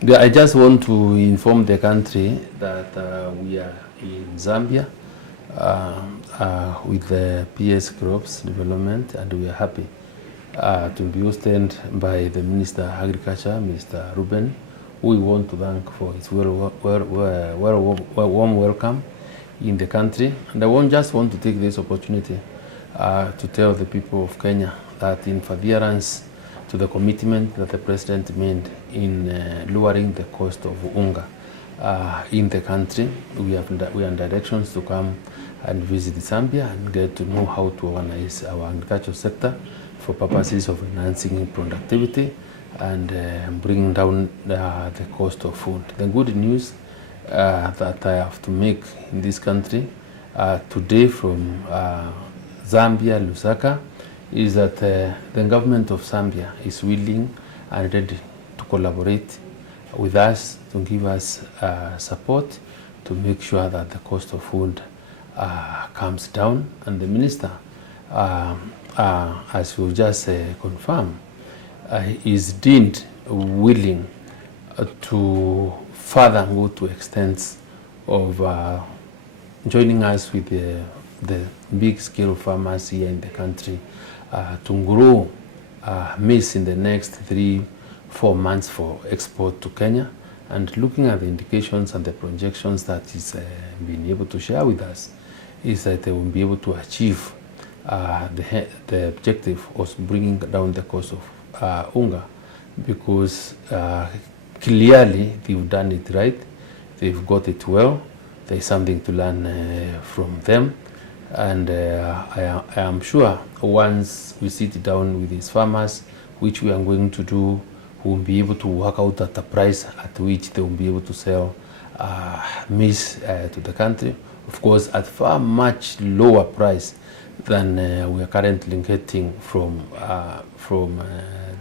Yeah, I just want to inform the country that we are in Zambia with the PS Crops Development, and we are happy to be hosted by the Minister of Agriculture, Mr. Ruben, who we want to thank for his warm welcome in the country. And I just want to take this opportunity to tell the people of Kenya that in furtherance to the commitment that the President made in lowering the cost of unga in the country, we are in directions to come and visit Zambia and get to know how to organize our agricultural sector for purposes of enhancing productivity and bringing down the cost of food. The good news that I have to make in this country today from Zambia, Lusaka, is that the government of Zambia is willing and ready to collaborate with us to give us support to make sure that the cost of food comes down. And the minister, as you just confirmed, is deemed willing to further go to extents of joining us with the big-scale farmers here in the country to grow maize in the next 3-4 months for export to Kenya. And looking at the indications and the projections that he's been able to share with us, is that they will be able to achieve the objective of bringing down the cost of unga, because clearly they've done it right, they've got it well, there's something to learn from them. And I am sure once we sit down with these farmers, which we are going to do, we will be able to work out at a price at which they will be able to sell maize to the country. Of course, at far much lower price than we are currently getting from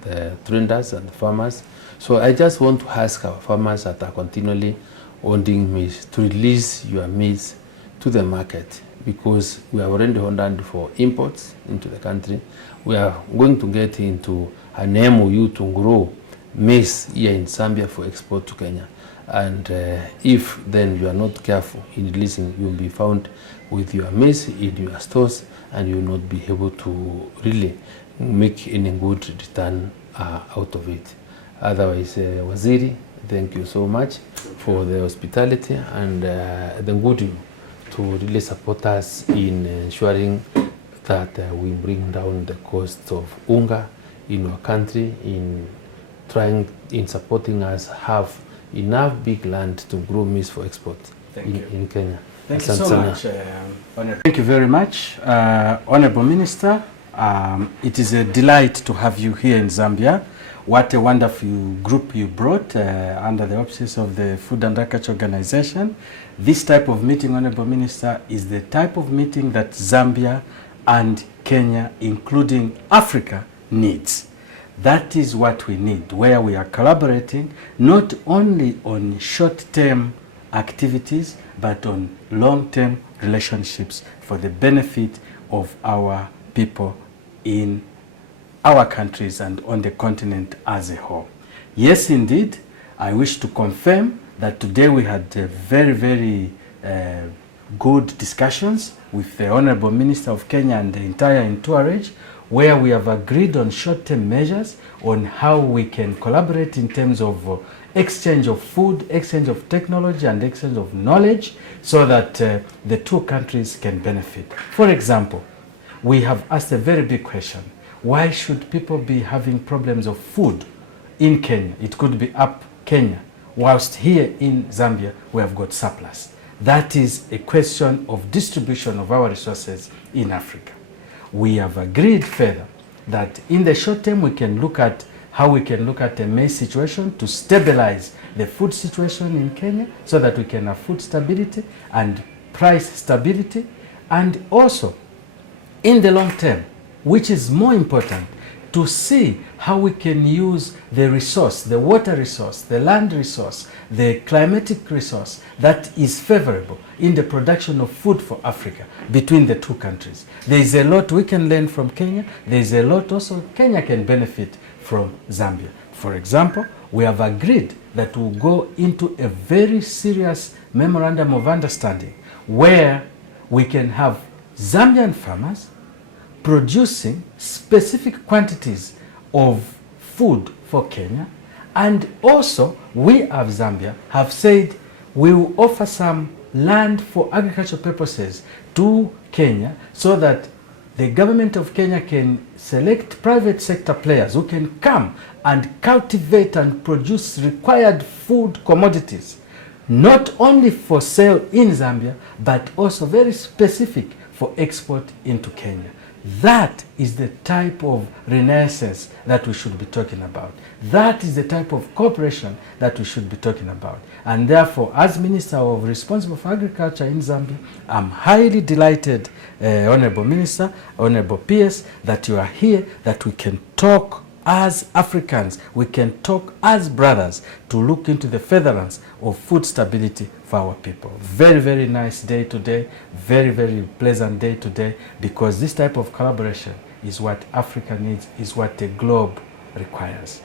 the traders and the farmers. So I just want to ask our farmers that are continually holding maize to release your maize to the market, because we are already ordered for imports into the country. We are going to get into an MOU to grow maize here in Zambia for export to Kenya. And if then you are not careful in releasing, you will be found with your maize in your stores, and you will not be able to really make any good return out of it. Otherwise, Waziri, thank you so much for the hospitality and the goodwill to really support us in ensuring that we bring down the cost of unga in our country, in supporting us have enough big land to grow maize for export in Kenya. Thank you so much. Thank you very much, Honorable Minister. It is a delight to have you here in Zambia. What a wonderful group you brought under the auspices of the Food and Agriculture Organization. This type of meeting, Honorable Minister, is the type of meeting that Zambia and Kenya, including Africa, needs. That is what we need, where we are collaborating not only on short-term activities, but on long-term relationships for the benefit of our people in our countries and on the continent as a whole. Yes, indeed, I wish to confirm that today we had very, very good discussions with the Honorable Minister of Kenya and the entire entourage, where we have agreed on short-term measures on how we can collaborate in terms of exchange of food, exchange of technology, and exchange of knowledge, so that the two countries can benefit. For example, we have asked a very big question. Why should people be having problems of food in Kenya? It could be up Kenya, whilst here in Zambia we have got surplus. That is a question of distribution of our resources in Africa. We have agreed further that in the short term we can look at how we can look at the maize situation to stabilize the food situation in Kenya, so that we can have food stability and price stability, and also in the long term, which is more important, to see how we can use the resource, the water resource, the land resource, the climatic resource that is favorable in the production of food for Africa between the two countries. There is a lot we can learn from Kenya. There is a lot also Kenya can benefit from Zambia. For example, we have agreed that will go into a very serious memorandum of understanding where we can have Zambian farmers producing specific quantities of food for Kenya, and also we of Zambia have said we will offer some land for agricultural purposes to Kenya so that the government of Kenya can select private sector players who can come and cultivate and produce required food commodities, not only for sale in Zambia, but also very specific for export into Kenya. That is the type of renaissance that we should be talking about. That is the type of cooperation that we should be talking about. And therefore, as Minister responsible for agriculture in Zambia, I'm highly delighted, Honorable Minister, Honorable PS, that you are here, that we can talk as Africans, we can talk as brothers to look into the furtherance of food stability for our people. Very, very nice day today, very, very pleasant day today, because this type of collaboration is what Africa needs, is what the globe requires.